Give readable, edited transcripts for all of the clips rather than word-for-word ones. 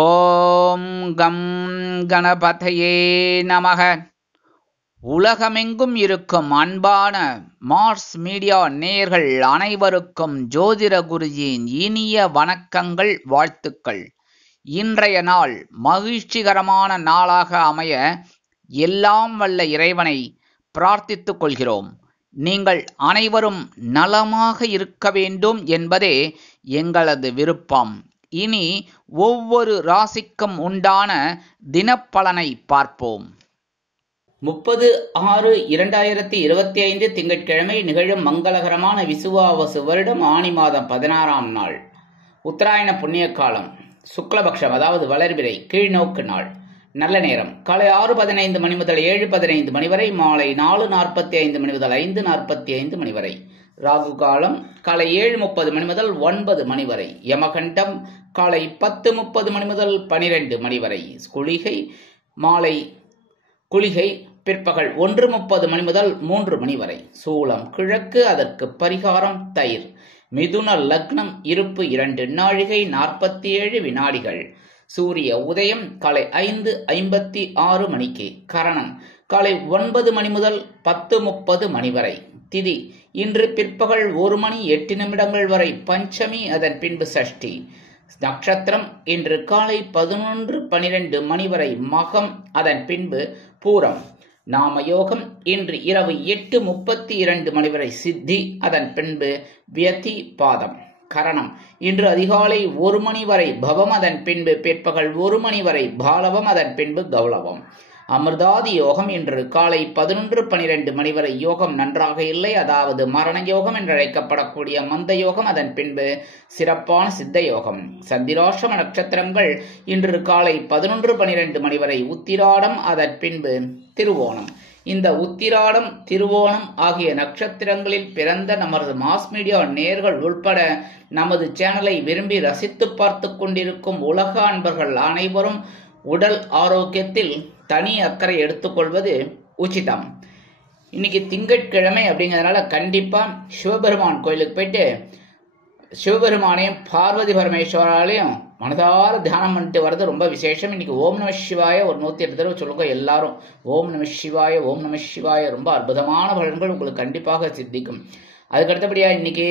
ஓம் come கணபதையே நமக. உலகமெங்கும் இருக்கும் அன்பான மார்ஸ் மீடியா நேயர்கள் அனைவருக்கும் ஜோதிட குருஜியின் இனிய வணக்கங்கள், வாழ்த்துக்கள். இன்றைய நாள் மகிழ்ச்சிகரமான நாளாக அமைய எல்லாம் வல்ல இறைவனை பிரார்த்தித்துக் கொள்கிறோம். நீங்கள் அனைவரும் நலமாக இருக்க வேண்டும் என்பதே எங்களது விருப்பம். இனி ஒவ்வொரு ராசிக்கும் உண்டான தினப்பலனை பார்ப்போம். 30/6/2025 திங்கட்கிழமை நிகழும் மங்களகரமான விசுவாவசு வருடம் ஆனி மாதம் 16ஆம் நாள், உத்தராயண புண்ணிய காலம், சுக்லபக்ஷம் அதாவது வளர்பிறை, கீழ்நோக்கு நாள். நல்ல நேரம் காலை 6:15 மணி முதல் 7:15 மணி வரை, மாலை 4:45 மணி முதல் 5:45 மணி வரை. ராகு காலம் காலை 7:30 மணி முதல் 9 மணி வரை. யமகண்டம் காலை 10:30 மணி முதல் 12 மணி வரை. குளிகை பிற்பகல் 1:30 மணி முதல் 3 மணி வரை. சூலம் கிழக்கு, அதற்கு பரிகாரம் தயிர். மிதுன லக்னம், இருப்பு 2 நாழிகை 47 வினாடிகள். சூரிய உதயம் காலை 5:56 மணிக்கு. கரணம் காலை 9 மணி முதல் 10:30 மணி வரை. திதி இன்று பிற்பகல் 1 மணி 8 நிமிடங்கள் வரை பஞ்சமி, அதன் பின்பு சஷ்டி. நட்சத்திரம் இன்று காலை 11:12 மணி வரை மகம், அதன் பின்பு பூரம். நாம யோகம் இன்று இரவு 8:32 மணி வரை சித்தி, அதன் பின்பு வியதி பாதம். கரணம் இன்று அதிகாலை 1 மணி வரை பவம், அதன் பின்பு பிற்பகல் 1 மணி வரை பாலவம், அதன் பின்பு கௌலவம். அமிர்தாதி யோகம் இன்று காலை 11:12 மணி வரை யோகம் நன்றாக இல்லை, அதாவது மரண யோகம் என்று அழைக்கப்படக்கூடிய மந்த யோகம், அதன் பின்பு சிறப்பான சித்த யோகம். சந்திராஷ்டம நட்சத்திரங்கள் இன்று காலை 11:12 மணி வரை உத்திராடம், அதன் பின்பு திருவோணம். இந்த உத்திராடம், திருவோணம் ஆகிய நட்சத்திரங்களில் பிறந்த நமது மாஸ் மீடியா நேயர்கள் உள்பட நமது சேனலை விரும்பி ரசித்து பார்த்து கொண்டிருக்கும் உலக அன்பர்கள் அனைவரும் உடல் ஆரோக்கியத்தில் தனி அக்கறை எடுத்துக்கொள்வது உச்சிதம். இன்னைக்கு திங்கட்கிழமை அப்படிங்கிறதுனால கண்டிப்பா சிவபெருமான் கோயிலுக்கு போயிட்டு சிவபெருமானையும் பார்வதி பரமேஸ்வராலையும் மனதார தியானம் பண்ணிட்டு வர்றது ரொம்ப விசேஷம். இன்னைக்கு ஓம் நம சிவாய ஒரு 108 தடவை சொல்லுங்க எல்லாரும். ஓம் நம சிவாய, ஓம் நம சிவாய. ரொம்ப அற்புதமான பலன்கள் உங்களுக்கு கண்டிப்பாக சித்திக்கும். அதுக்கு அடுத்தபடியா இன்னைக்கு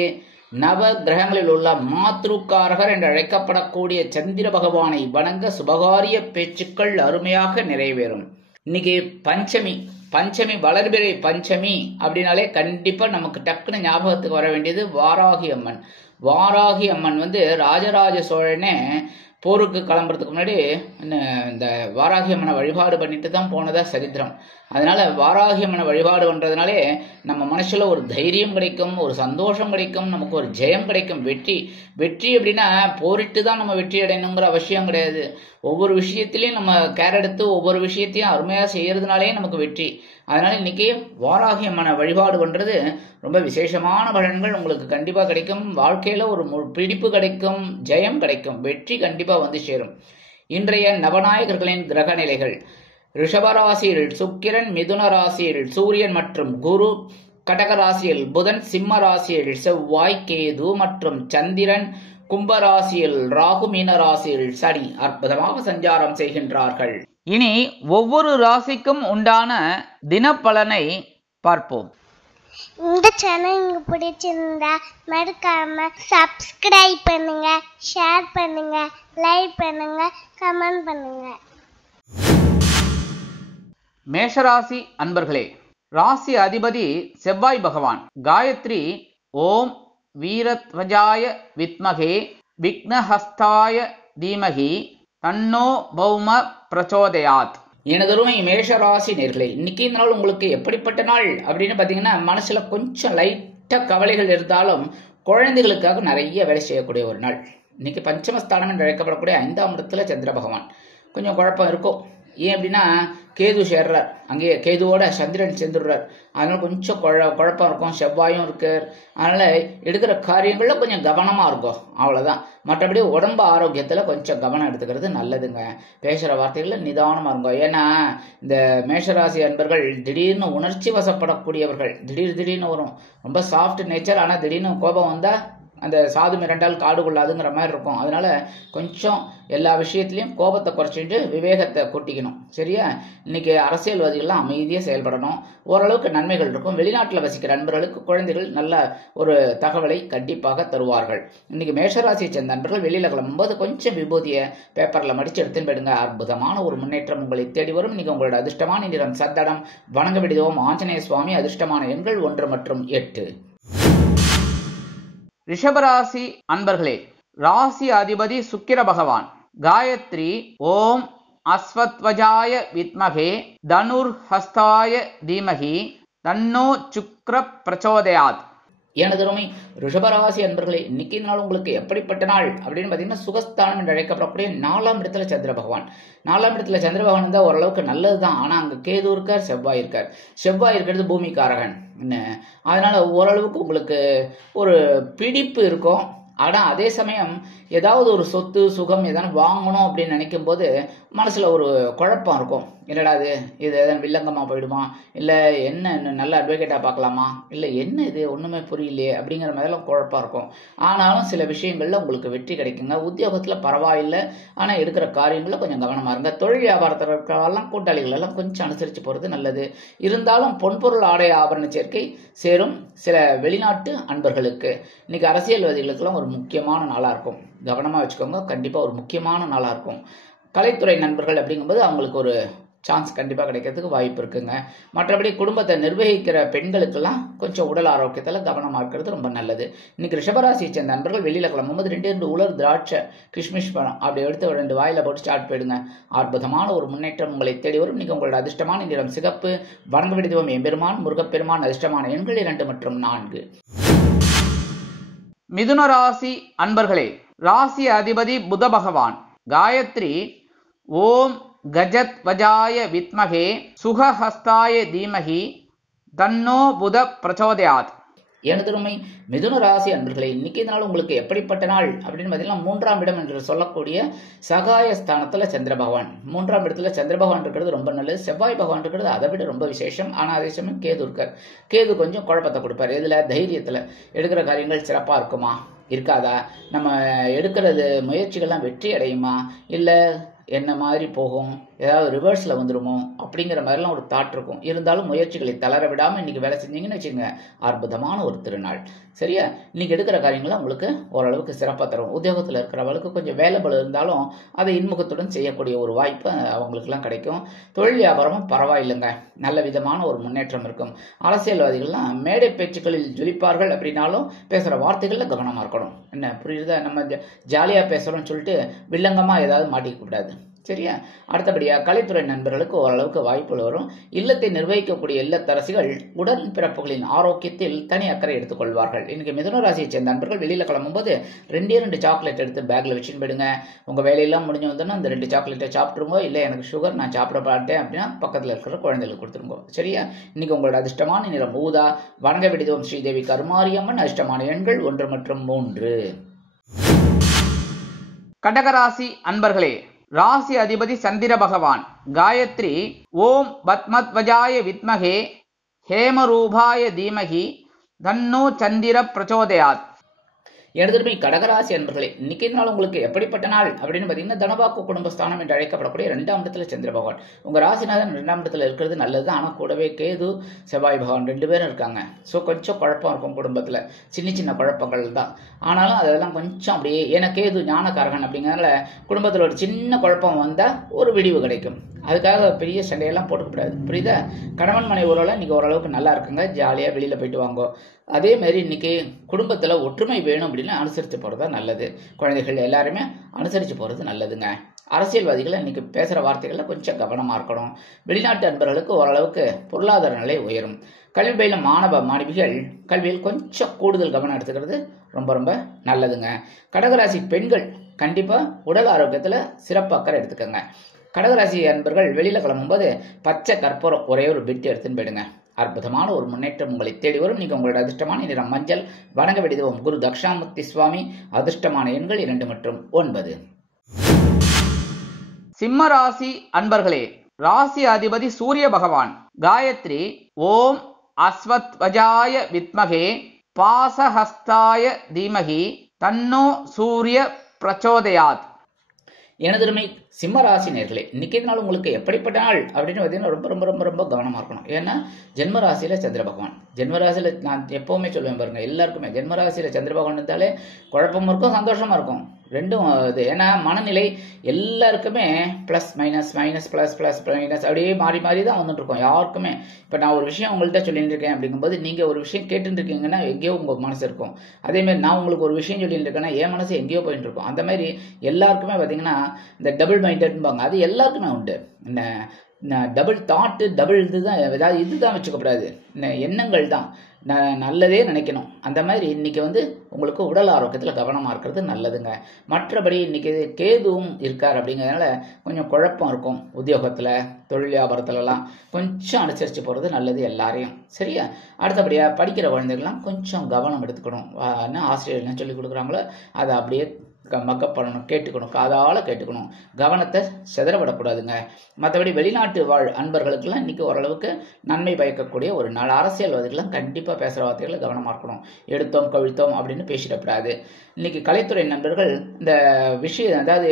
நவ கிரகங்களில் உள்ள மாத்ருக்காரகர் என்று அழைக்கப்படக்கூடிய சந்திர பகவானை வணங்க சுபகாரிய பேச்சுக்கள் அருமையாக நிறைவேறும். இன்னைக்கு பஞ்சமி வளர்பிறை பஞ்சமி அப்படின்னாலே கண்டிப்பா நமக்கு டக்குன்னு ஞாபகத்துக்கு வர வேண்டியது வாராகி அம்மன். வாராகி அம்மன் ராஜராஜ சோழனே போருக்கு கிளம்புறதுக்கு முன்னாடி இந்த வாராகி அம்மனை வழிபாடு பண்ணிட்டு தான் போனதா சரித்திரம். அதனால வாராகி அம்மனை வழிபாடு பண்றதுனாலே நம்ம மனசுல ஒரு தைரியம் கிடைக்கும், ஒரு சந்தோஷம் கிடைக்கும், நமக்கு ஒரு ஜெயம் கிடைக்கும். வெற்றி அப்படின்னா போரிட்டு தான் நம்ம வெற்றி அடையணுங்கிற அவசியம் கிடையாது. ஒவ்வொரு விஷயத்திலையும் நம்ம கேர் எடுத்து ஒவ்வொரு விஷயத்தையும் அருமையா செய்யறதுனாலே நமக்கு வெற்றி. அதனால இன்னைக்கு வாராகி அம்மனை வழிபாடு பண்றது ரொம்ப விசேஷமான பலன்கள் உங்களுக்கு கண்டிப்பா கிடைக்கும். வாழ்க்கையில ஒரு பிடிப்பு கிடைக்கும், ஜெயம் கிடைக்கும், வெற்றி கண்டிப்பா வந்து சேரும். இன்றைய நவநாயகர்களின் கிரக நிலைகள்: ரிஷபராசியில் சுக்கிரன், மிதுன ராசியில் சூரியன் மற்றும் குரு, கடக ராசியில் புதன், சிம்ம ராசியில் செவ்வாய், கேது மற்றும் சந்திரன், கும்பராசியில் ராகு, மீன ராசியில் சனி அற்புதமாக சஞ்சாரம் செய்கின்றார்கள். இனி ஒவ்வொரு ராசிக்கும் உண்டான தினப்பலனை பார்ப்போம். இந்த சேனல் உங்களுக்கு பிடிச்சிருந்தா மறக்காம சப்ஸ்கிரைப் பண்ணுங்க, ஷேர் பண்ணுங்க, லைக் பண்ணுங்க, கமெண்ட் பண்ணுங்க. மேஷராசி அன்பர்களே, ராசி அதிபதி செவ்வாய் பகவான். காயத்ரி ஓம் வீரத்வஜாய வித்மகே விக்னஹஸ்தாய தீமகி தன்னோ பௌம பிரச்சோதயாத். எனதருமை மேஷராசி நேர்களே, இன்னைக்கு இந்த நாள் உங்களுக்கு எப்படிப்பட்ட நாள் அப்படின்னு பாத்தீங்கன்னா, மனசுல கொஞ்சம் லைட்டா கவலைகள் இருந்தாலும் குழந்தைகளுக்காக நிறைய வேலை செய்யக்கூடிய ஒரு நாள். இன்னைக்கு பஞ்சமஸ்தானம் என்று அழைக்கப்படக்கூடிய 5ஆம் இடத்துல சந்திர பகவான். கொஞ்சம் குழப்பம் இருக்கும். ஏன் அப்படின்னா கேது சேர்றார், அங்கேயே கேதுவோட சந்திரன் சேர்ந்துடுறார். அதனால கொஞ்சம் குழப்பம் இருக்கும். செவ்வாயும் இருக்கு. அதனால எடுக்கிற காரியங்கள்ல கொஞ்சம் கவனமா இருக்கும், அவ்வளவுதான். மற்றபடி உடம்பு ஆரோக்கியத்துல கொஞ்சம் கவனம் எடுத்துக்கிறது நல்லதுங்க. பேசுற வார்த்தைகள்ல நிதானமா இருக்கும். ஏன்னா இந்த மேஷராசி அன்பர்கள் திடீர்னு உணர்ச்சி வசப்படக்கூடியவர்கள். திடீர்னு வரும். ரொம்ப சாஃப்ட் நேச்சர், ஆனா திடீர்னு கோபம் வந்தா அந்த சாது மிரண்டால் காடு கொள்ளாதுங்கிற மாதிரி இருக்கும். அதனால கொஞ்சம் எல்லா விஷயத்திலையும் கோபத்தை குறைச்சிட்டு விவேகத்தை கூட்டிக்கணும். சரியா? இன்னைக்கு அரசியல்வாதிகள்லாம் அமைதியாக செயல்படணும். ஓரளவுக்கு நன்மைகள் இருக்கும். வெளிநாட்டில் வசிக்கிற நண்பர்களுக்கு குழந்தைகள் நல்ல ஒரு தகவலை கண்டிப்பாக தருவார்கள். இன்னைக்கு மேஷராசியை சேர்ந்த நண்பர்கள் வெளியில கிளம்பும்போது கொஞ்சம் விபூதியை பேப்பர்ல மடிச்சு எடுத்துன்னு போயிடுங்க. அற்புதமான ஒரு முன்னேற்றம் உங்களை தேடி வரும். இன்னைக்கு உங்களோட அதிர்ஷ்டமான நிறம் சந்தனம். வணங்க விடுவோம் ஆஞ்சநேய சுவாமி. அதிர்ஷ்டமான எண்கள் 1 மற்றும் 8. ரிஷபராசி அன்பர்களே, ராசி அதிபதி சுக்கிர பகவான். காயத்ரி ஓம் அஸ்வத்வஜாய வித்மகே தனுர் ஹஸ்தாய தீமகி தன்னோ சுக்ர பிரச்சோதயாத். எனதருமை ரிஷபராசி அன்பர்களே, இன்னைக்கு நாள் உங்களுக்கு எப்படிப்பட்ட நாள் அப்படின்னு பார்த்தீங்கன்னா சுகஸ்தானம் என்று அழைக்கப்படக்கூடிய 4ஆம் இடத்துல சந்திர பகவான். 4ஆம் இடத்துல சந்திர பகவான் இருந்தால் ஓரளவுக்கு நல்லது தான். ஆனால் அங்கே கேது இருக்கார், செவ்வாய் இருக்கார். செவ்வாய் இருக்கிறது பூமிக்காரகன். என்ன, அதனால ஓரளவுக்கு உங்களுக்கு ஒரு பிடிப்பு இருக்கும். ஆனால் அதே சமயம் ஏதாவது ஒரு சொத்து சுகம் எதனா வாங்கணும் அப்படின்னு நினைக்கும் போது மனசுல ஒரு குழப்பம் இருக்கும். என்னடா இது எதனா வில்லங்கமா போயிடுமா, இல்லை என்ன நல்ல அட்வொகேட்டா பார்க்கலாமா, இல்லை என்ன இது ஒண்ணுமே புரியலையே அப்படிங்கிற மாதிரிலாம் குழப்பம் இருக்கும். ஆனாலும் சில விஷயங்கள்ல உங்களுக்கு வெற்றி கிடைக்குங்க. உத்தியோகத்துல பரவாயில்லை, ஆனா எடுக்கிற காரியங்கள்ல கொஞ்சம் கவனமா இருங்க. தொழில் வியாபாரத்தில் இருக்கிறவெல்லாம் கூட்டாளிகள் எல்லாம் கொஞ்சம் அனுசரிச்சு போறது நல்லது. இருந்தாலும் பொன்பொருள் ஆடை ஆபரண சேர்க்கை சேரும் சில வெளிநாட்டு அன்பர்களுக்கு. இன்னைக்கு அரசியல்வாதிகளுக்கெல்லாம் ஒரு முக்கியமான நாளா இருக்கும். கவனமா வச்சுக்கோங்க. கண்டிப்பா ஒரு முக்கியமான நாளா இருக்கும். கலைத்துறை நண்பர்கள் அப்படிங்கும்போது அவங்களுக்கு ஒரு சான்ஸ் கண்டிப்பாக கிடைக்கிறதுக்கு வாய்ப்பு இருக்குங்க. மற்றபடி குடும்பத்தை நிர்வகிக்கிற பெண்களுக்கெல்லாம் கொஞ்சம் உடல் ஆரோக்கியத்தில் கவனமாக இருக்கிறது ரொம்ப நல்லது. இன்னைக்கு ரிஷபராசியை சேர்ந்த நண்பர்கள் வெளியில் கிளம்பும்போது 2 உலர் திராட்சை கிஷ்மிஷ் பழம் அப்படி எடுத்து 2 வாயில போட்டு ஸ்டார்ட் போயிடுங்க. அற்புதமான ஒரு முன்னேற்றம் உங்களை தேடி வரும். இன்னைக்கு உங்களோட அதிர்ஷ்டமான நிறம் சிகப்பு. வணங்க விடுவோம் எம்பெருமான் முருகப்பெருமான். அதிர்ஷ்டமான எண்கள் 2 மற்றும் 4. மிதுன ராசி அன்பர்களே, ராசி அதிபதி புத பகவான். காயத்ரி ஓம் கஜத் வஜாய வித்மகே சுகஹஸ்தாய தீமகி தன்னோ புத பிரச்சோதயாத். எனதருமை மிதுன ராசி அன்பர்களே, இன்னைக்கு நாள் உங்களுக்கு எப்படிப்பட்ட நாள் அப்படின்னு பார்த்தீங்கன்னா 3ஆம் இடம் என்று சொல்லக்கூடிய சகாயஸ்தானத்துல சந்திர பகவான். 3ஆம் இடத்துல சந்திர பகவான் இருக்கிறது ரொம்ப நல்லது. செவ்வாய் பகவான் இருக்கிறது அதை விட ரொம்ப விசேஷம். ஆனால் அதே சமயம் கேது இருக்கார். கேது கொஞ்சம் குழப்பத்தை கொடுப்பார். இதுல தைரியத்துல எடுக்கிற காரியங்கள் சிறப்பா இருக்குமா இருக்காதா, நம்ம எடுக்கிறது முயற்சிகள்லாம் வெற்றி அடையுமா, இல்லை என்ன மாதிரி போகும், ஏதாவது ரிவர்ஸில் வந்துடுமோ அப்படிங்கிற மாதிரிலாம் ஒரு தாட் இருக்கும். இருந்தாலும் முயற்சிகளை தளர விடாமல் இன்னைக்கு வேலை செஞ்சீங்கன்னு வச்சுக்கோங்க, அற்புதமான ஒரு திருநாள். சரியா? இன்னைக்கு எடுக்கிற காரியங்களை உங்களுக்கு ஓரளவுக்கு சிறப்பாக தரும். உத்தியோகத்தில் இருக்கிறவங்களுக்கு கொஞ்சம் வேலைபல் இருந்தாலும் அதை இன்முகத்துடன் செய்யக்கூடிய ஒரு வாய்ப்பு அவங்களுக்குலாம் கிடைக்கும். தொழில் வியாபாரமும் பரவாயில்லைங்க, நல்ல விதமான ஒரு முன்னேற்றம் இருக்கும். அரசியல்வாதிகள்லாம் மேடை பேச்சுக்களில் ஜொலிப்பார்கள் அப்படின்னாலும் பேசுகிற வார்த்தைகளில் கவனமாக இருக்கணும். என்ன புரியுதா? நம்ம ஜாலியாக பேசுகிறோம்னு சொல்லிட்டு வில்லங்கமாக ஏதாவது மாட்டிக்க கூடாது. சரியா? அடுத்தபடியா கலைத்துறை நண்பர்களுக்கு ஓரளவுக்கு வாய்ப்புகள் வரும். இல்லத்தை நிர்வகிக்கக்கூடிய இல்லத்தரசிகள் உடல் பிறப்புகளின் ஆரோக்கியத்தில் தனி அக்கறை எடுத்துக்கொள்வார்கள். இன்னைக்கு மிதுன ராசியை சேர்ந்த நண்பர்கள் வெளியில கிளம்பும்போது 2 சாக்லேட் எடுத்து பேக்ல வச்சுன்னு போயிடுங்க. உங்க வேலையெல்லாம் முடிஞ்சு வந்தோன்னா அந்த 2 சாக்லேட்டை சாப்பிட்டுருங்க. இல்லை எனக்கு சுகர் நான் சாப்பிட மாட்டேன் அப்படின்னா பக்கத்தில் இருக்கிற குழந்தைகளுக்கு கொடுத்துருங்க. சரியா? இன்னைக்கு உங்களோட அதிர்ஷ்டமான நிறம் ஊதா. வணங்க விடுவோம் ஸ்ரீதேவி கருமாரியம்மன். அதிர்ஷ்டமான எண்கள் 1 மற்றும் 3. கடகராசி அன்பர்களே, ராசி அதிபதி சந்திர பகவான். காயத்ரி ஓம் பத்மத்வஜாய வித்மகே ஹேமரூபாய தீமகி தன்னோ சந்திர பிரச்சோதயாத். எனதுமே கடகராசி அன்பர்களே, இன்னைக்கு நாள் உங்களுக்கு எப்படிப்பட்ட நாள் அப்படின்னு பார்த்தீங்கன்னா தனவாக்கு குடும்பஸ்தானம் என்று அழைக்கப்படக்கூடிய 2ஆம் இடத்துல சந்திர பகவான். உங்க ராசிநாதன் 2ஆம் இடத்துல இருக்கிறது நல்லது. ஆனால் கூடவே கேது செவ்வாய் பகவான் 2 பேரும் இருக்காங்க. ஸோ கொஞ்சம் குழப்பம் இருக்கும் குடும்பத்தில், சின்ன குழப்பங்கள் தான். ஆனாலும் அதெல்லாம் கொஞ்சம் அப்படியே, ஏன்னா கேது ஞானக்காரகன் அப்படிங்கிறதுனால குடும்பத்தில் ஒரு சின்ன குழப்பம் வந்தால் ஒரு விடிவு கிடைக்கும். அதுக்காக பெரிய சண்டையெல்லாம் போட்டுக்கூடாது. புரியுதா? கணவன் மனை உறவுல இன்னைக்கு ஓரளவுக்கு நல்லா இருக்குங்க. ஜாலியாக வெளியில் போயிட்டு வாங்க. அதே மாதிரி இன்னைக்கு குடும்பத்தில் ஒற்றுமை வேணும் அப்படின்னு அனுசரித்து போகிறது தான் நல்லது. குழந்தைகள் எல்லாருமே அனுசரித்து போகிறது நல்லதுங்க. அரசியல்வாதிகளை இன்னைக்கு பேசுகிற வார்த்தைகளில் கொஞ்சம் கவனமாக இருக்கணும். வெளிநாட்டு அன்பர்களுக்கு ஓரளவுக்கு பொருளாதார நிலை உயரும். கல்வி பயிலும் மாணவ மாணவிகள் கல்வியில் கொஞ்சம் கூடுதல் கவனம் எடுத்துக்கிறது ரொம்ப ரொம்ப நல்லதுங்க. கடகராசி பெண்கள் கண்டிப்பாக உடல் ஆரோக்கியத்தில் சிறப்பு அக்கறை எடுத்துக்கோங்க. கடகராசி அன்பர்கள் வெளியில் கிளம்பும்போது பச்சை கற்பூரம் ஒரே ஒரு பிட்டு எடுத்துன்னு போயிடுங்க. அற்புதமான ஒரு முன்னேற்றம் உங்களை தேடி வரும். நீங்க உங்களோட அதிர்ஷ்டமான நிறம் மஞ்சள். வணங்க விடுவோம் குரு தக்ஷாமூர்த்தி சுவாமி. அதிர்ஷ்டமான எண்கள் 2 மற்றும் 9. சிம்ம ராசி அன்பர்களே, ராசி அதிபதி சூரிய பகவான். காயத்ரி ஓம் அஸ்வத்வஜாய வித்மகே பாசஹஸ்தாய தீமகி தன்னோ சூரிய பிரச்சோதயாத். எனதருமை சிம்ம ராசி நேர்களே, இன்னைக்கு நாள் உங்களுக்கு எப்படிப்பட்ட நாள் அப்படின்னு பார்த்தீங்கன்னா ரொம்ப ரொம்ப ரொம்ப ரொம்ப கவனமாக இருக்கணும். ஏன்னா ஜென்ம ராசியில சந்திர பகவான், ஜென்ம ராசியில நான் எப்பவுமே சொல்லுவேன் பாருங்க, எல்லாருக்குமே ஜென்ம ராசியில சந்திர பகவான் இருந்தாலே குழப்பமும் இருக்கும் சந்தோஷமா இருக்கும் ரெண்டும் இது. ஏன்னா மனநிலை எல்லாருக்குமே plus minus minus plus plus minus அப்படியே மாறி மாறி தான் வந்துட்டு இருக்கோம் யாருக்குமே. இப்போ நான் ஒரு விஷயம் உங்கள்கிட்ட சொல்லிட்டு இருக்கேன் அப்படிங்கும்போது நீங்கள் ஒரு விஷயம் கேட்டுட்டு இருக்கீங்கன்னா எங்கேயோ உங்கள் மனசு இருக்கும். அதேமாதிரி நான் உங்களுக்கு ஒரு விஷயம் சொல்லிட்டு இருக்கேன்னா என் மனசு எங்கேயோ போயிட்டு இருக்கும். அந்த மாதிரி எல்லாருக்குமே பார்த்தீங்கன்னா இந்த டபுள் மைண்டட்பாங்க, அது எல்லாருக்குமே உண்டு. டபுள் தாட்டு டபுள் இதுதான், ஏதாவது இதுதான் வச்சுக்கப்படாது, எண்ணங்கள் தான் நல்லதே நினைக்கணும். அந்த மாதிரி இன்னைக்கு உங்களுக்கு உடல் ஆரோக்கியத்தில் கவனமாக இருக்கிறது நல்லதுங்க. மற்றபடி இன்னைக்கு கேதுவும் இருக்கார் அப்படிங்கிறதுனால கொஞ்சம் குழப்பம் இருக்கும். உத்தியோகத்தில் தொழில் வியாபாரத்துலலாம் கொஞ்சம் அனுசரித்து போகிறது நல்லது எல்லாரையும். சரியா? அடுத்தபடியாக படிக்கிற குழந்தைகள்லாம் கொஞ்சம் கவனம் எடுத்துக்கணும். என்ன ஆசிரியர் என்ன சொல்லி கொடுக்குறாங்களோ அதை அப்படியே மக்கப் பண்ணணும், கேட்டுக்கணும், காதால் கேட்டுக்கணும், கவனத்தை சிதறவிடக்கூடாதுங்க. மற்றபடி வெளிநாட்டு வாழ் அன்பர்களுக்கெல்லாம் இன்னைக்கு ஓரளவுக்கு நன்மை பயக்கக்கூடிய ஒரு நாள். அரசியல்வாதிகள்லாம் கண்டிப்பாக பேசுகிற வார்த்தைகளை கவனமாக இருக்கணும். எடுத்தோம் கவிழ்த்தோம் அப்படின்னு பேசிடக்கூடாது. இன்னைக்கு கலைத்துறை நண்பர்கள் இந்த விஷயம், அதாவது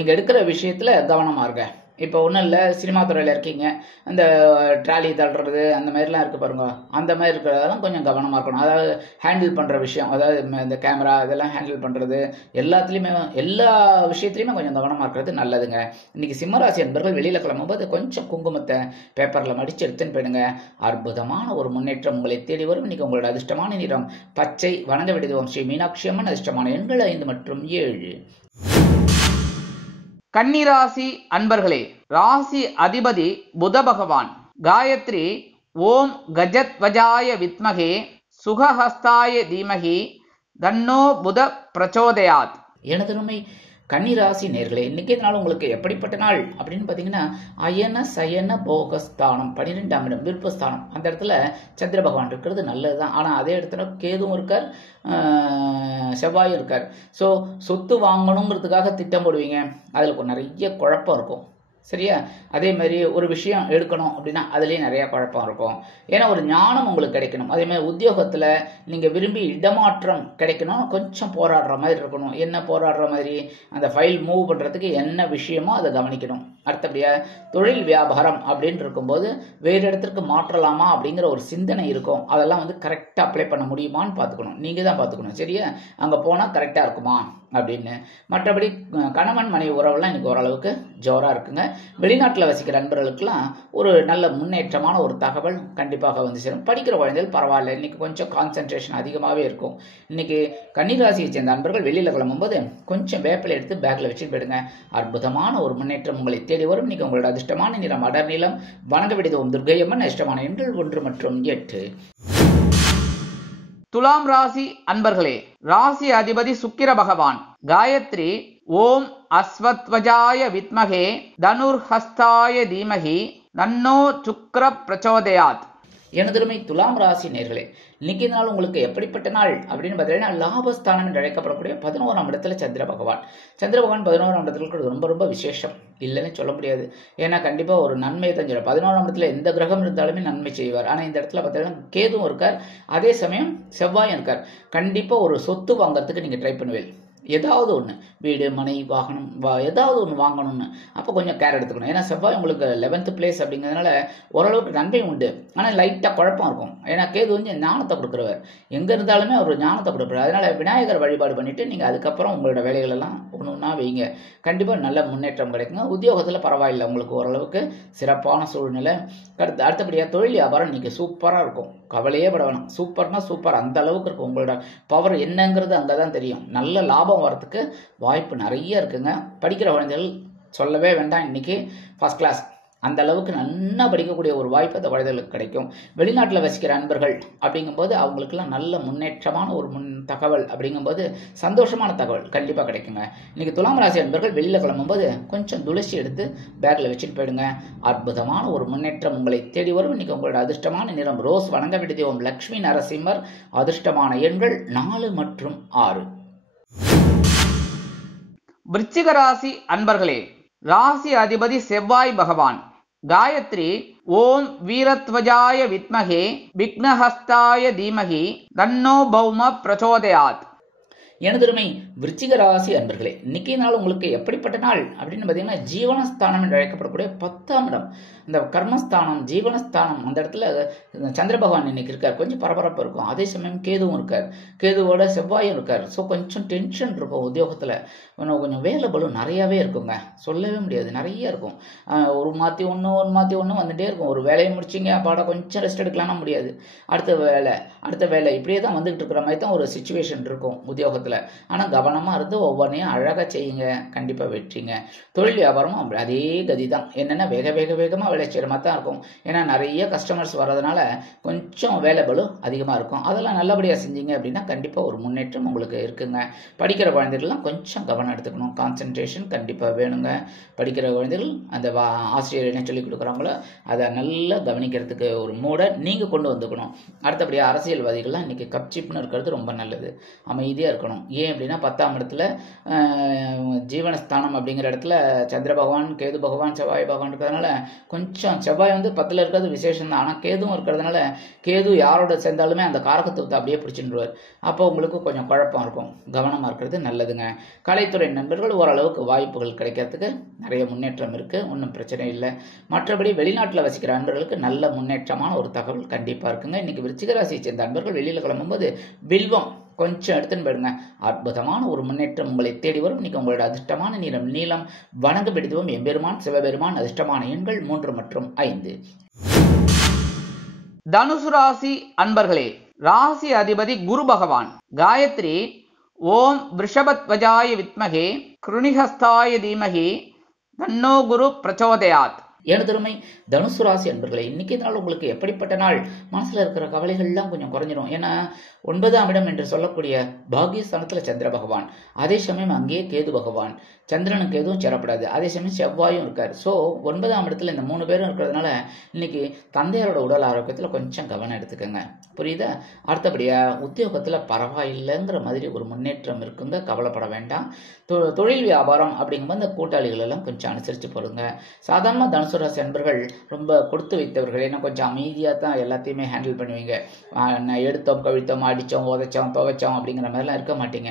நீங்கள் எடுக்கிற விஷயத்தில் கவனமாக இருங்க. இப்போ ஒன்றும் இல்லை, சினிமா துறையில் இருக்கீங்க, அந்த ட்ராலி தள்ளுறது அந்த மாதிரிலாம் இருக்குது பாருங்க, அந்த மாதிரி இருக்கிறதெல்லாம் கொஞ்சம் கவனமாக இருக்கணும். அதாவது ஹேண்டில் பண்ணுற விஷயம், அதாவது இந்த கேமரா இதெல்லாம் ஹேண்டில் பண்ணுறது எல்லாத்துலேயுமே எல்லா விஷயத்துலையுமே கொஞ்சம் கவனமாக இருக்கிறது நல்லதுங்க. இன்றைக்கி சிம்மராசி என்பர்கள் வெளியில் கிளம்பும்போது கொஞ்சம் குங்குமத்தை பேப்பரில் மடித்து எடுத்துன்னு போயிடுங்க. அற்புதமான ஒரு முன்னேற்றம் உங்களை தேடி வரும். இன்றைக்கி உங்களோட அதிர்ஷ்டமான நிறம் பச்சை. வணங்க விடுவோம் ஸ்ரீ மீனாட்சி அம்மன். அதிர்ஷ்டமான எண்கள் 5 மற்றும் 7. கன்னிராசி அன்பர்களே, ராசி அதிபதி புத பகவான். காயத்ரி ஓம் கஜத்வஜாய வித்மகே சுகஹஸ்தாய தீமகி தன்னோ புத பிரச்சோதயாத். எனதருமை கன்னிராசி நேர்களே, இன்னைக்கு நாள் உங்களுக்கு எப்படிப்பட்ட நாள் அப்படின்னு பார்த்தீங்கன்னா அயன சயன போகஸ்தானம் 12ஆம் இடம் விருப்பஸ்தானம். அந்த இடத்துல சந்திர பகவான் இருக்கிறது நல்லது தான். ஆனால் அதே இடத்துல கேதுவும் இருக்கார், செவ்வாயும் இருக்கார். ஸோ சொத்து வாங்கணுங்கிறதுக்காக திட்டம் போடுவீங்க, அதில் நிறைய குழப்பம் இருக்கும். சரியா? அதே மாதிரி ஒரு விஷயம் எடுக்கணும் அப்படின்னா அதுலேயே நிறையா குழப்பம் இருக்கும். ஏன்னா ஒரு ஞானம் உங்களுக்கு கிடைக்கணும். அதே மாதிரி உத்தியோகத்தில் நீங்கள் விரும்பி இடமாற்றம் கிடைக்கணும், கொஞ்சம் போராடுற மாதிரி இருக்கணும். என்ன போராடுற மாதிரி? அந்த ஃபைல் மூவ் பண்ணுறதுக்கு என்ன விஷயமோ அதை கவனிக்கணும். அடுத்தபடியாக தொழில் வியாபாரம் அப்படின்னு இருக்கும்போது வேறு இடத்துக்கு மாற்றலாமா அப்படிங்கிற ஒரு சிந்தனை இருக்கும். அதெல்லாம் கரெக்டாக அப்ளை பண்ண முடியுமான்னு பார்த்துக்கணும். நீங்கள் தான் பார்த்துக்கணும். சரியா? அங்கே போனால் கரெக்டாக இருக்குமா அப்படின்னு. மற்றபடி கணவன் மனைவி உறவுலாம் இன்னைக்கு ஓரளவுக்கு ஜோராக இருக்குங்க. வெளிநாட்டில் வசிக்கிற நண்பர்களுக்கெல்லாம் ஒரு நல்ல முன்னேற்றமான ஒரு தகவல் கண்டிப்பாக சேரும். படிக்கிற குழந்தைகள் பரவாயில்ல, இன்னைக்கு கொஞ்சம் கான்சென்ட்ரேஷன் அதிகமாகவே இருக்கும். இன்னைக்கு கன்னிராசியை சேர்ந்த நண்பர்கள் வெளியில் கிளம்பும்போது கொஞ்சம் வேப்பிலை எடுத்து பேக்கில் வச்சுட்டு போயிடுங்க. அற்புதமான ஒரு முன்னேற்றம் உங்களை தேடி வரும். இன்னைக்கு உங்களோட அதிர்ஷ்டமான நிறம் அடர் நீளம். வணங்க விடுவோம் துர்க்கையம்மன். அதிர்ஷ்டமான எண்கள் 1 மற்றும் 8. துலாம் ராசி அன்பர்களே, ராசி அதிபதி சுக்கிர பகவான். காயத்ரி ஓம் அஸ்வத்வஜாய வித்மகே தனுர்ஹஸ்தாய தீமகி தன்னோ சுக்ர பிரச்சோதயாத். எனதருமை துலாம் ராசி நேர்களே, இன்னைக்கு நாள் உங்களுக்கு எப்படிப்பட்ட நாள் அப்படின்னு பார்த்தீங்கன்னா லாபஸ்தானம் என்று அழைக்கப்படக்கூடிய 11ஆம் இடத்துல சந்திர பகவான். சந்திர பகவான் 11ஆம் இடத்துல இருக்கிறது ரொம்ப ரொம்ப விசேஷம் இல்லைன்னு சொல்ல முடியாது. ஏன்னா கண்டிப்பாக ஒரு நன்மையை தான் சொல்லுவார். 11ஆம் இடத்துல எந்த கிரகம் இருந்தாலுமே நன்மை செய்வார். ஆனால் இந்த இடத்துல பார்த்தீங்கன்னா கேதுவும் இருக்கார், அதே சமயம் செவ்வாயும் இருக்கார். கண்டிப்பாக ஒரு சொத்து வாங்குறதுக்கு நீங்கள் ட்ரை பண்ணுவீங்க. ஏதாவது ஒன்று, வீடு மனை வாகனம் ஏதாவது ஒன்று வாங்கணும்னு அப்போ கொஞ்சம் கேர் எடுத்துக்கணும். ஏன்னா செவ்வாய் உங்களுக்கு 11th பிளேஸ் அப்படிங்கிறதுனால ஓரளவுக்கு நன்மை உண்டு. ஆனால் லைட்டாக குழப்பம் இருக்கும். ஏன்னா கேது ஞானத்தை கொடுக்குறவர், எங்கே இருந்தாலுமே அவர் ஞானத்தை கொடுக்குறாரு. அதனால விநாயகர் வழிபாடு பண்ணிட்டு நீங்கள் அதுக்கப்புறம் உங்களோட வேலைகளெல்லாம் ஒன்று ஒன்றா வைங்க. கண்டிப்பாக நல்ல முன்னேற்றம் கிடைக்குங்க. உத்தியோகத்தில் பரவாயில்லை, உங்களுக்கு ஓரளவுக்கு சிறப்பான சூழ்நிலை. அடுத்தபடியாக தொழில் வியாபாரம் இன்னைக்கு சூப்பராக இருக்கும். கவலையே பட வேணாம். சூப்பர்னா சூப்பர், அந்த அளவுக்கு இருக்கும். உங்களோட பவர் என்னங்கிறது அங்கே தான் தெரியும். நல்ல லாபம் வரத்துக்கு வாய்ப்பு நிறைய இருக்குங்க. படிக்கிற குழந்தைகள் சொல்லவே வேண்டாம், இன்னைக்கு ஃபர்ஸ்ட் கிளாஸ். அந்த அளவுக்கு நல்லா படிக்கக்கூடிய ஒரு வாய்ப்பு அந்த குழந்தைகளுக்கு கிடைக்கும். வெளிநாட்டில் வசிக்கிற அன்பர்கள் அப்படிங்கும்போது அவங்களுக்குலாம் நல்ல முன்னேற்றமான ஒரு தகவல் அப்படிங்கும்போது சந்தோஷமான தகவல் கண்டிப்பாக கிடைக்குங்க. இன்னைக்கு துலாம் ராசி அன்பர்கள் வெளியில் கிளம்பும்போது கொஞ்சம் துளசி எடுத்து பேக்கில் வச்சுட்டு போயிடுங்க. அற்புதமான ஒரு முன்னேற்றம் உங்களை தேடி வரும். இன்னைக்கு உங்களோட அதிர்ஷ்டமான நிறம் ரோஸ். வணங்க விடுவோம் லக்ஷ்மி நரசிம்மர். அதிர்ஷ்டமான எண்கள் 4 மற்றும் 6. விருச்சிக ராசி அன்பர்களே, ராசி அதிபதி செவ்வாய் பகவான். காயத்ரி ஓம் வீரத்வஜாய வித்மகே விக்னஹஸ்தாய தீமகி தன்னோ பௌம பிரச்சோதயாத். எனதுருமை விருச்சிக ராசி அன்பர்களே, இன்னைக்கு நாள் உங்களுக்கு எப்படிப்பட்ட நாள் அப்படின்னு பார்த்தீங்கன்னா, ஜீவனஸ்தானம் என்று அழைக்கப்படக்கூடிய 10ஆம் இடம், இந்த கர்மஸ்தானம் ஜீவனஸ்தானம், அந்த இடத்துல சந்திர பகவான் இன்னைக்கு இருக்கார். கொஞ்சம் பரபரப்பு இருக்கும். அதே சமயம் கேதுவும் இருக்கார், கேதுவோட செவ்வாயும் இருக்கார். ஸோ கொஞ்சம் டென்ஷன் இருக்கும் உத்தியோகத்தில். கொஞ்சம் வேலை பலு நிறையாவே இருக்குங்க, சொல்லவே முடியாது, நிறைய இருக்கும். ஒரு மாற்றி ஒன்று வந்துட்டே இருக்கும். ஒரு வேலையை முடிச்சிங்க பாடம் கொஞ்சம் ரெஸ்ட் எடுக்கலாம்னா முடியாது, அடுத்த வேலை இப்படியே தான் வந்துகிட்டு இருக்கிற மாதிரி தான் ஒரு சுச்சுவேஷன் இருக்கும் உத்தியோகத்தில். ஆனால் கவனமாக இருந்து ஒவ்வொன்றையும் அழகாக செய்யுங்க, கண்டிப்பாக வெற்றிங்க. தொழில் வியாபாரமும் அதே கதி தான். என்னென்னா வேகமாக வேலை செய்கிற மாதிரி தான் இருக்கும். ஏன்னா நிறைய கஸ்டமர்ஸ் வர்றதுனால கொஞ்சம் வேலை பலு அதிகமாக இருக்கும். அதெல்லாம் நல்லபடியாக செஞ்சீங்க அப்படின்னா கண்டிப்பாக ஒரு முன்னேற்றம் உங்களுக்கு இருக்குங்க. படிக்கிற குழந்தைகள்லாம் கொஞ்சம் கவனம் எடுத்துக்கணும், கான்சன்ட்ரேஷன் கண்டிப்பாக வேணுங்க. படிக்கிற குழந்தைகள் அந்த ஆசிரியர் என்ன சொல்லிக் கொடுக்குறாங்களோ அதை நல்லா கவனிக்கிறதுக்கு ஒரு மூடை நீங்கள் கொண்டு வந்துக்கணும். அடுத்தபடியாக அரசியல்வாதிகள்லாம் இன்றைக்கி கப்சிப்னு இருக்கிறது ரொம்ப நல்லது, அமைதியாக இருக்கணும். ஏன் அப்படின்னா 10ஆம் இடத்துல ஜீவனஸ்தானம் அப்படிங்கிற இடத்துல சந்திர பகவான், கேது பகவான், செவ்வாய் பகவான் இருக்கிறதுனால கொஞ்சம் செவ்வாய் 10ல் இருக்கிறது விசேஷம் தான். ஆனால் கேதுவும் இருக்கிறதுனால கேது யாரோட சேர்ந்தாலுமே அந்த காரகத்துவத்தை அப்படியே பிடிச்சிடுவார். அப்போ உங்களுக்கு கொஞ்சம் குழப்பம் இருக்கும், கவனமாக இருக்கிறது நல்லதுங்க. கலைத்துறை நண்பர்கள் ஓரளவுக்கு வாய்ப்புகள் கிடைக்கிறதுக்கு நிறைய முன்னேற்றம் இருக்குது, ஒன்றும் பிரச்சனை இல்லை. மற்றபடி வெளிநாட்டில் வசிக்கிற அன்பர்களுக்கு நல்ல முன்னேற்றமான ஒரு தகவல் கண்டிப்பாக இருக்குங்க. இன்னைக்கு விருச்சிக ராசியை சேர்ந்த அன்பர்கள் வெளியில் கிளம்பும்போது வில்வம் கொஞ்சம் எடுத்துன்னு போயிடுங்க, அற்புதமான ஒரு முன்னேற்றம் உங்களை தேடி வரும். இன்னைக்கு உங்களோட அதிர்ஷ்டமான நிறம் நீலம். வணங்க பிடித்துவோம் எம்பெருமான் சிவபெருமான். அதிர்ஷ்டமான எண்கள் 3 மற்றும் 5. தனுசு ராசி அன்பர்களே, ராசி அதிபதி குரு பகவான். காயத்ரி ஓம் விருஷபத்வஜாய வித்மகே கிருணிஹஸ்தாய தீமகி தன்னோ குரு பிரச்சோதயாத். எனதுருமை தனுசு ராசி அன்பர்களே, இன்னைக்கு நாள் உங்களுக்கு எப்படிப்பட்ட நாள்? மனசுல இருக்கிற கவலைகள்லாம் கொஞ்சம் குறைஞ்சிடும். ஏன்னா 9ஆம் இடம் என்று சொல்லக்கூடிய பாகியஸ்தானத்தில் சந்திர பகவான், அதே சமயம் அங்கேயே கேது பகவான். சந்திரனுக்கு எதுவும் சேரப்படாது, அதே சமயம் செவ்வாயும் இருக்கார். ஸோ 9ஆம் இடத்துல இந்த 3 பேரும் இருக்கிறதுனால இன்னைக்கு தந்தையாரோட உடல் ஆரோக்கியத்தில் கொஞ்சம் கவனம் எடுத்துக்கோங்க, புரியுதா? அடுத்தபடியாக உத்தியோகத்தில் பரவாயில்லைங்கிற மாதிரி ஒரு முன்னேற்றம் இருக்குங்க, கவலைப்பட வேண்டாம். தொழில் வியாபாரம் அப்படிங்கும்போது இந்த கூட்டாளிகள் எல்லாம் கொஞ்சம் அனுசரித்து போடுங்க. சாதாரண தனுசு ராசி அன்பர்கள் ரொம்ப கொடுத்து வைத்தவர்கள், ஏன்னா கொஞ்சம் அமைதியாக தான் எல்லாத்தையுமே ஹேண்டில் பண்ணுவீங்க. எடுத்தோம் கவிழ்த்தோம் அடித்தோம் உதைச்சோம் துவைச்சோம் அப்படிங்கிற மாதிரிலாம் இருக்க மாட்டீங்க.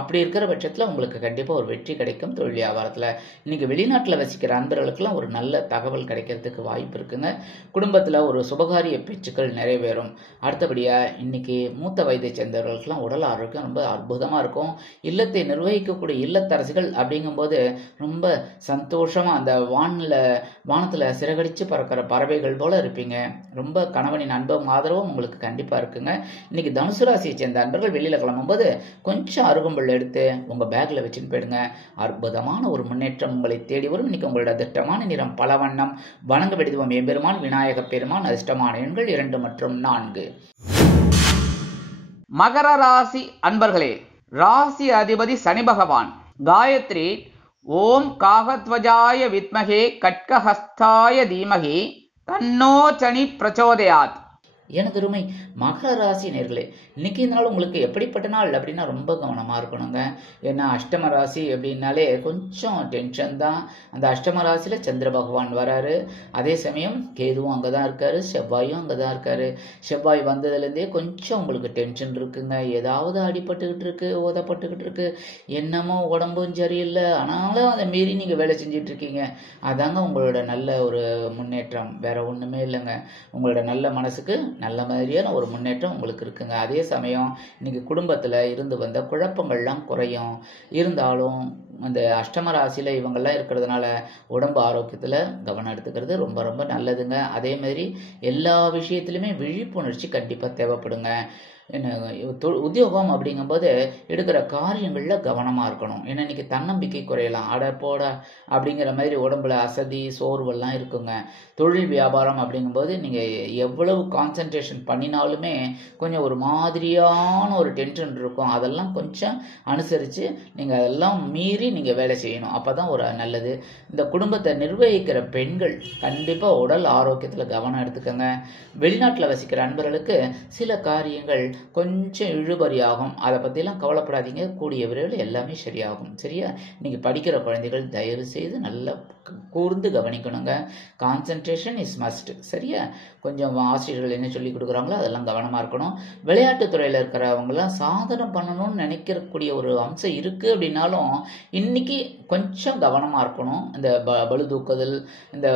அப்படி இருக்கிற பட்சத்தில் உங்களுக்கு கண்டிப்பாக ஒரு வெற்றி கிடைக்கும் தொழில் வியாபாரத்தில். இன்னைக்கு வெளிநாட்டில் வசிக்கிற அன்பர்களுக்கெல்லாம் ஒரு நல்ல தகவல் கிடைக்கிறதுக்கு வாய்ப்பு இருக்குங்க. குடும்பத்தில் ஒரு சுபகாரிய பேச்சுக்கள் நிறைவேறும். அடுத்தபடியாக இன்னைக்கு மூத்த வயதை சேர்ந்தவர்களுக்கெல்லாம் உடல் ஆரோக்கியம் ரொம்ப அற்புதமாக இருக்கும். இல்லத்தை நிர்வகிக்கக்கூடிய இல்லத்தரசிகள் அப்படிங்கும்போது ரொம்ப சந்தோஷமாக அந்த வானத்தில் சிறகடிச்சு பறக்கிற பறவைகள் போல இருப்பீங்க. ரொம்ப கணவனின் அன்பும் ஆதரவும் உங்களுக்கு கண்டிப்பாக இருக்குங்க. இன்னைக்கு தனுசு ராசியை சேர்ந்த அன்பர்கள் வெளியில் கிளம்பும்போது கொஞ்சம் அருகம்புல் எடுத்து உங்கள் பேக்கில் வச்சுன்னு போயிடுங்க. அற்புதமான ஒரு முன்னேற்றம் உங்களை தேடி வரும். இன்னைக்கு உங்களோட அதிர்ஷ்டமான நிறம் பலவண்ணம். வணங்க விடுவோம் எம்பெருமான் விநாயக பெருமான். அதிர்ஷ்டமான எண்கள் 2 மற்றும் 4. மகர ராசி அன்பர்களே, ராசி அதிபதி சனி பகவான். காயத்ரி ஓம் காகத்வஜாய வித்மகே கட்கஹஸ்தாய தீமகி தன்னோ சனி பிரச்சோதயாத். எனதுருமை மகர ராசி நேர்களே, இன்னைக்கு நாள் உங்களுக்கு எப்படிப்பட்ட நாள் அப்படின்னா ரொம்ப கவனமாக இருக்கணுங்க. ஏன்னா அஷ்டம ராசி அப்படின்னாலே கொஞ்சம் டென்ஷன் தான். அந்த அஷ்டம ராசியில் சந்திர பகவான் வராரு, அதே சமயம் கேதுவும் அங்கே தான் இருக்காரு, செவ்வாயும் அங்கே தான் இருக்காரு. செவ்வாய் வந்ததுலேருந்தே கொஞ்சம் உங்களுக்கு டென்ஷன் இருக்குங்க. ஏதாவது அடிபட்டுக்கிட்டு இருக்கு, ஓதப்பட்டுக்கிட்டு இருக்கு, என்னமோ உடம்பும் சரியில்லை, ஆனாலும் அதை மீறி நீங்கள் வேலை செஞ்சிட்டு இருக்கீங்க. அதாங்க உங்களோட நல்ல ஒரு முன்னேற்றம், வேற ஒன்றுமே இல்லைங்க. உங்களோட நல்ல மனசுக்கு நல்ல மாதிரியான ஒரு முன்னேற்றம் உங்களுக்கு இருக்குங்க. அதே சமயம் இன்னைக்கு குடும்பத்தில் இருந்து வந்த குழப்பங்கள்லாம் குறையும். இருந்தாலும் இந்த அஷ்டம ராசியில் இவங்கெல்லாம் இருக்கிறதுனால உடம்பு ஆரோக்கியத்தில் கவனம் எடுத்துக்கிறது ரொம்ப ரொம்ப நல்லதுங்க. அதே மாதிரி எல்லா விஷயத்துலையுமே விழிப்புணர்ச்சி கண்டிப்பாக தேவைப்படுங்க. உத்தியோகம் அப்படிங்கும்போது எடுக்கிற காரியங்களில் கவனமாக இருக்கணும். ஏன்னா இன்னைக்கு தன்னம்பிக்கை குறையலாம், அட போட அப்படிங்கிற மாதிரி உடம்புல அசதி சோர்வெல்லாம் இருக்குங்க. தொழில் வியாபாரம் அப்படிங்கும்போது நீங்கள் எவ்வளவு கான்சன்ட்ரேஷன் பண்ணினாலுமே கொஞ்சம் ஒரு மாதிரியான ஒரு டென்ஷன் இருக்கும். அதெல்லாம் கொஞ்சம் அனுசரித்து நீங்கள் அதெல்லாம் மீறி நீங்கள் வேலை செய்யணும், அப்போ தான் ஒரு நல்லது. இந்த குடும்பத்தை நிர்வகிக்கிற பெண்கள் கண்டிப்பாக உடல் ஆரோக்கியத்தில் கவனம் எடுத்துக்கோங்க. வெளிநாட்டில் வசிக்கிற அன்பர்களுக்கு சில காரியங்கள் கொஞ்சம் இழுபறியாகும். அதை பற்றிலாம் கவலைப்படாதீங்க. கூடிய விரைவில் எல்லாமே சரியாகும். சரியா? இன்னைக்கு படிக்கிற குழந்தைகள் தயவு செய்து நல்லா கூர்ந்து கவனிக்கணுங்க. Concentration is must. சரியா? கொஞ்சம் ஆசிரியர்கள் என்ன சொல்லி கொடுக்குறாங்களோ அதெல்லாம் கவனமாக இருக்கணும். விளையாட்டுத்துறையில் இருக்கிறவங்களாம் சாதனை பண்ணணும்னு நினைக்கக்கூடிய ஒரு அம்சம் இருக்குது அப்படின்னாலும் இன்னைக்கு கொஞ்சம் கவனமாக இருக்கணும். இந்த பளு தூக்குதல், இந்த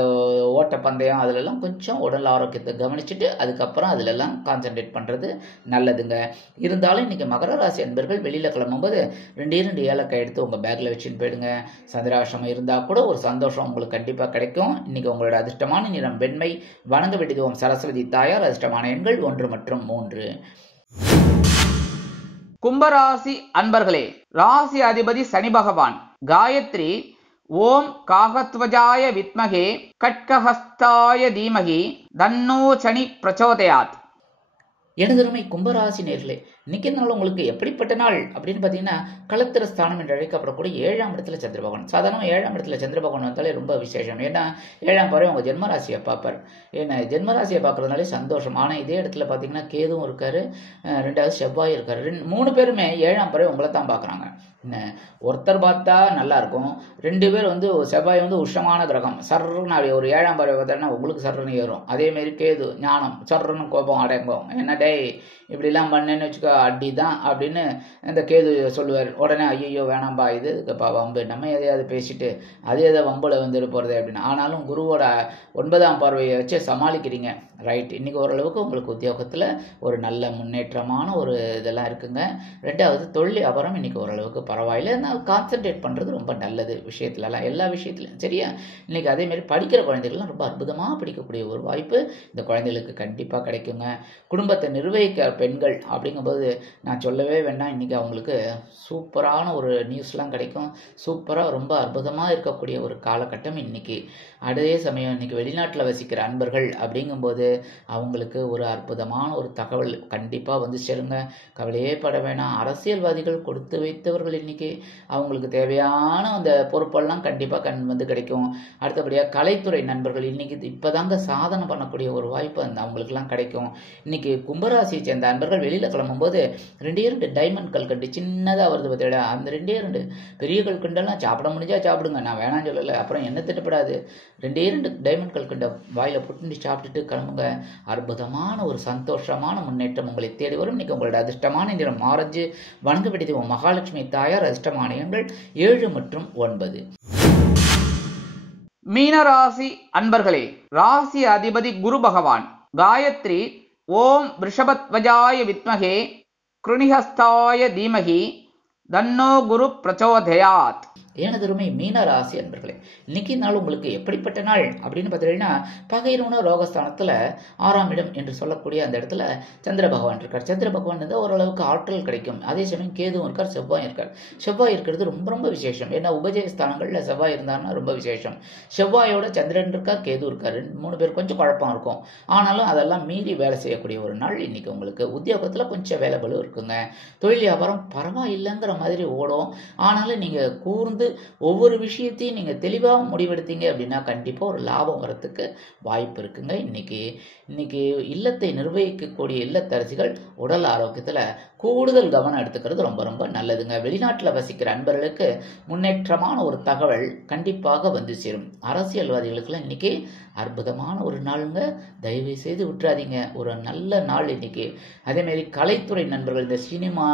ஓட்டப்பந்தயம், அதிலெல்லாம் கொஞ்சம் உடல் ஆரோக்கியத்தை கவனிச்சுட்டு அதுக்கப்புறம் அதிலெல்லாம் கான்சன்ட்ரேட் பண்ணுறது நல்லதுங்க. இருந்தாலும் இன்னைக்கு மகர ராசி அன்பர்கள் வெளியில் கிளம்பும்போது 2 ஏலக்காய் எடுத்து உங்கள் பேக்கில் வச்சுன்னு போயிடுங்க. சந்திராஷ்டமம் இருந்தால் கூட ஒரு சந்தோஷம் உங்களுக்கு கண்டிப்பாக கிடைக்கும். இன்னைக்கு உங்களோட அதிர்ஷ்டமான நிறம் வெண்மை. வணங்க வேண்டியது சரஸ்வதி தாயார். அதிர்ஷ்டமான எண்கள் 1 மற்றும் 3. கும்பராசி அன்பர்களே, ராசி அதிபதி சனி பகவான். காயத்ரி ஓம் காகத்வஜாய வித்மகே கட்கஹஸ்தாய தீமகி தன்னோ சனி பிரச்சோதயாத். எனதருமை கும்பராசி நேர்களே, இன்னைக்கு நாள் உங்களுக்கு எப்படிப்பட்ட நாள் அப்படின்னு பார்த்தீங்கன்னா, களத்திர ஸ்தானம் என்று அழைக்கப்படக்கூடிய 7ஆம் இடத்துல சந்திர பகவான். சாதாரண 7ஆம் இடத்துல சந்திர பகவான் வந்தாலே ரொம்ப விசேஷம். ஏன்னா 7ஆம் பார்வை உங்கள் ஜென்மராசியை பார்ப்பார். ஏன்னா ஜென்மராசியை பார்க்கறதுனாலே சந்தோஷம். ஆனால் இதே இடத்துல பார்த்தீங்கன்னா கேதுவும் இருக்காரு, 2வது செவ்வாய் இருக்காரு. 3 பேருமே 7ஆம் பார்வை உங்களை தான் பார்க்குறாங்க. என்ன ஒருத்தர் பார்த்தா நல்லா இருக்கும், 2 பேர் செவ்வாய் உஷ்ணமான கிரகம். சர்ன்னு அப்படி ஒரு 7ஆம் பார்வை பார்த்தோன்னா உங்களுக்கு சர்ன்னு ஏறும். அதேமாரி கேது ஞானம், சர்ன்னு கோபம் அடங்கும். என்ன டே இப்படிலாம் பண்ணேன்னு வச்சுக்கோ அடி தான் அப்படின்னு இந்த கேது சொல்லுவார். உடனே ஐயோ வேணாம்பா, இது இதுக்குப்பா வம்பு, நம்ம எதையாவது பேசிட்டு அது எதை வம்புல போகிறது அப்படின்னு. ஆனாலும் குருவோட 9ஆம் பார்வையை வச்சு சமாளிக்கிறீங்க. ரைட். இன்னைக்கு ஓரளவுக்கு உங்களுக்கு உத்தியோகத்தில் ஒரு நல்ல முன்னேற்றமான ஒரு இதெல்லாம் இருக்குங்க. 2வது தொழில் வியாபாரம் இன்னைக்கு ஓரளவுக்கு பரவாயில்லை. அதனால் கான்சென்ட்ரேட் பண்ணுறது ரொம்ப நல்லது விஷயத்துலலாம், எல்லா விஷயத்துலையும். சரியா? இன்னைக்கு அதேமாரி படிக்கிற குழந்தைகள்லாம் ரொம்ப அற்புதமாக படிக்கக்கூடிய ஒரு வாய்ப்பு இந்த குழந்தைகளுக்கு கண்டிப்பாக கிடைக்குங்க. குடும்பத்தை நிர்வகிக்க பெண்கள் அப்படிங்கும்போது நான் சொல்லவே வேண்டாம். இன்றைக்கி அவங்களுக்கு சூப்பரான ஒரு நியூஸ்லாம் கிடைக்கும். சூப்பராக ரொம்ப அற்புதமாக இருக்கக்கூடிய ஒரு காலகட்டம் இன்றைக்கி. அதே சமயம் இன்றைக்கி வெளிநாட்டில் வசிக்கிற அன்பர்கள் அப்படிங்கும்போது அவங்களுக்கு ஒரு அற்புதமான ஒரு தகவல் கண்டிப்பாக சேருங்க. கவலையே பட வேணாம். அரசியல்வாதிகள் கொடுத்து வைத்தவர்கள் இன்றைக்கி அவங்களுக்கு தேவையான அந்த பொறுப்பெல்லாம் கண்டிப்பாக கிடைக்கும். அடுத்தபடியாக கலைத்துறை நண்பர்கள் இன்றைக்கி இப்போ தாங்க சாதனை பண்ணக்கூடிய ஒரு வாய்ப்பு அவங்களுக்குலாம் கிடைக்கும். இன்றைக்கி கும்பராசியை சேர்ந்த அன்பர்கள் வெளியில் கிளம்பும்போது 2 டைமண்ட் கல்கண்டு சின்னதாக வருது பார்த்தீங்களா, அந்த 2 பெரிய கல்கண்டெல்லாம் சாப்பிட முடிஞ்சா சாப்பிடுங்க, நான் வேணாம் சொல்லலை. அப்புறம் என்ன திட்டப்படாது. 2 டைமண்ட் கல்கண்டை வாயில் புட்டு சாப்பிட்டுட்டு கிளம்புங்க. அற்புதமான ஒரு சந்தோஷமான முன்னேற்றம் உங்களை தேடி வரும். இன்னைக்கு உங்களோட அதிர்ஷ்டமான நிறம் ஆரஞ்சு. வணங்க வேண்டியது மகாலட்சுமி தாயார். அதிர்ஷ்டமான எண்கள் 7 மற்றும் 9. மீனராசி அன்பர்களே, ராசி அதிபதி குரு பகவான். காயத்ரி ஓம் ரிஷபத்வஜாய வித்மகே கிருணிஹஸ்தாய தீமகி தன்னோ குரு பிரச்சோதயாத். எனதருமை மீன ராசி அன்பர்களே, இன்னைக்கு நாள் உங்களுக்கு எப்படிப்பட்ட நாள் அப்படின்னு பார்த்தீங்கன்னா, பகைரோன ரோகஸ்தானத்தில் 6ஆம் இடம் என்று சொல்லக்கூடிய அந்த இடத்துல சந்திர பகவான் இருக்கார். சந்திர பகவான் இருந்தால் ஓரளவுக்கு ஆற்றல் கிடைக்கும். அதே சமயம் கேதுவும் இருக்கார், செவ்வாய் இருக்கார். செவ்வாய் இருக்கிறது ரொம்ப ரொம்ப விசேஷம். ஏன்னா உபஜயஸ்தானங்களில் செவ்வாய் இருந்தாருன்னா ரொம்ப விசேஷம். செவ்வாயோட சந்திரன் இருக்கார், கேது இருக்கார். 3 பேர் கொஞ்சம் குழப்பம் இருக்கும். ஆனாலும் அதெல்லாம் மீறி வேலை செய்யக்கூடிய ஒரு நாள் இன்னைக்கு உங்களுக்கு. உத்தியோகத்தில் கொஞ்சம் வேலை பளு இருக்குங்க. தொழில் வியாபாரம் பரவாயில்லைங்கிற மாதிரி ஓடும். ஆனாலும் நீங்கள் கூர்ந்து ஒவ்வொரு விஷயத்தையும் நீங்கள் தெளிவாக முடிவெடுத்தீங்க அப்படின்னா கண்டிப்பாக ஒரு லாபம் வரத்துக்கு வாய்ப்பு இருக்குங்க. இன்னைக்கு இல்லத்தை நிர்வகிக்கக்கூடிய இல்லத்தரசிகள் உடல் ஆரோக்கியத்தில் கூடுதல் கவனம் எடுத்துக்கிறது ரொம்ப ரொம்ப நல்லதுங்க. வெளிநாட்டில் வசிக்கிற அன்பர்களுக்கு முன்னேற்றமான ஒரு தகவல் கண்டிப்பாக சேரும். அரசியல்வாதிகளுக்கெல்லாம் இன்னைக்கு அற்புதமான ஒரு நாளுங்க. தயவு செய்து விட்டுறாதீங்க. ஒரு நல்ல நாள் இன்னைக்கு. அதேமாரி கலைத்துறை நண்பர்கள், இந்த சினிமா,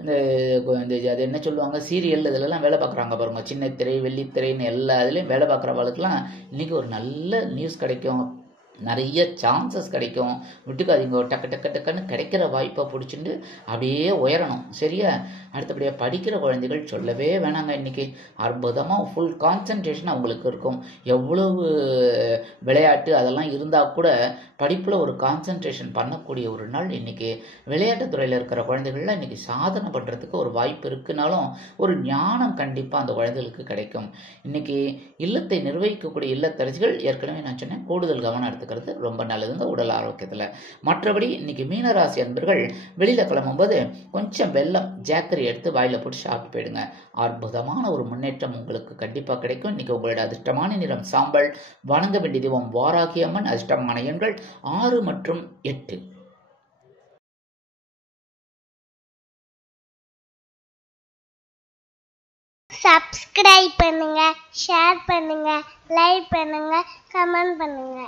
இந்த அது என்ன சொல்லுவாங்க, சீரியல், இதிலெல்லாம் வேலை பார்க்குறாங்க பாருங்க, சின்ன திரை வெள்ளித்திரைன்னு எல்லா இதுலேயும் வேலை பார்க்குறவங்களுக்குலாம் இன்னைக்கு ஒரு நல்ல நியூஸ் கிடைக்கும். நிறைய சான்சஸ் கிடைக்கும். விட்டுக்காதீங்க. டக்குன்னு கிடைக்கிற வாய்ப்பை பிடிச்சிட்டு அப்படியே உயரணும். சரியா? அடுத்தபடியாக படிக்கிற குழந்தைகள் சொல்லவே வேணாங்க. இன்றைக்கி அற்புதமாக ஃபுல் கான்சன்ட்ரேஷன் அவங்களுக்கு இருக்கும். எவ்வளவு விளையாட்டு அதெல்லாம் இருந்தால் கூட படிப்பில் ஒரு கான்சன்ட்ரேஷன் பண்ணக்கூடிய ஒரு நாள் இன்றைக்கி. விளையாட்டுத்துறையில் இருக்கிற குழந்தைகள்லாம் இன்றைக்கி சாதனை பண்ணுறதுக்கு ஒரு வாய்ப்பு இருக்குனாலும் ஒரு ஞானம் கண்டிப்பாக அந்த குழந்தைகளுக்கு கிடைக்கும். இன்றைக்கி இல்லத்தை நிர்வகிக்கக்கூடிய இல்லத்தரசிகள் ஏற்கனவே நான் சொன்னேன், கூடுதல் கவனம் எடுத்துக்கிறது ரொம்ப நல்லதுங்க உடல் ஆரோக்கியத்தில். மற்றபடி இன்னைக்கு மீனராசி அன்பர்கள் வெளியில் கிளம்பும்போது கொஞ்சம் வெல்லம் ஜாக்கரி எடுத்து வாயில் போட்டு சாப்பிட்டு போயிடுங்க. அற்புதமான ஒரு முன்னேற்றம் உங்களுக்கு கண்டிப்பாக கிடைக்கும். இன்னைக்கு உங்களோட அதிர்ஷ்டமான நிறம் சாம்பல். வணங்க வேண்டிய தெய்வம் வாராகி அம்மன். அதிர்ஷ்டமான எண்கள் 6 மற்றும் 8. சப்ஸ்கிரைப் பண்ணுங்க, ஷேர் பண்ணுங்க, லைக் பண்ணுங்க, கமெண்ட் பண்ணுங்க.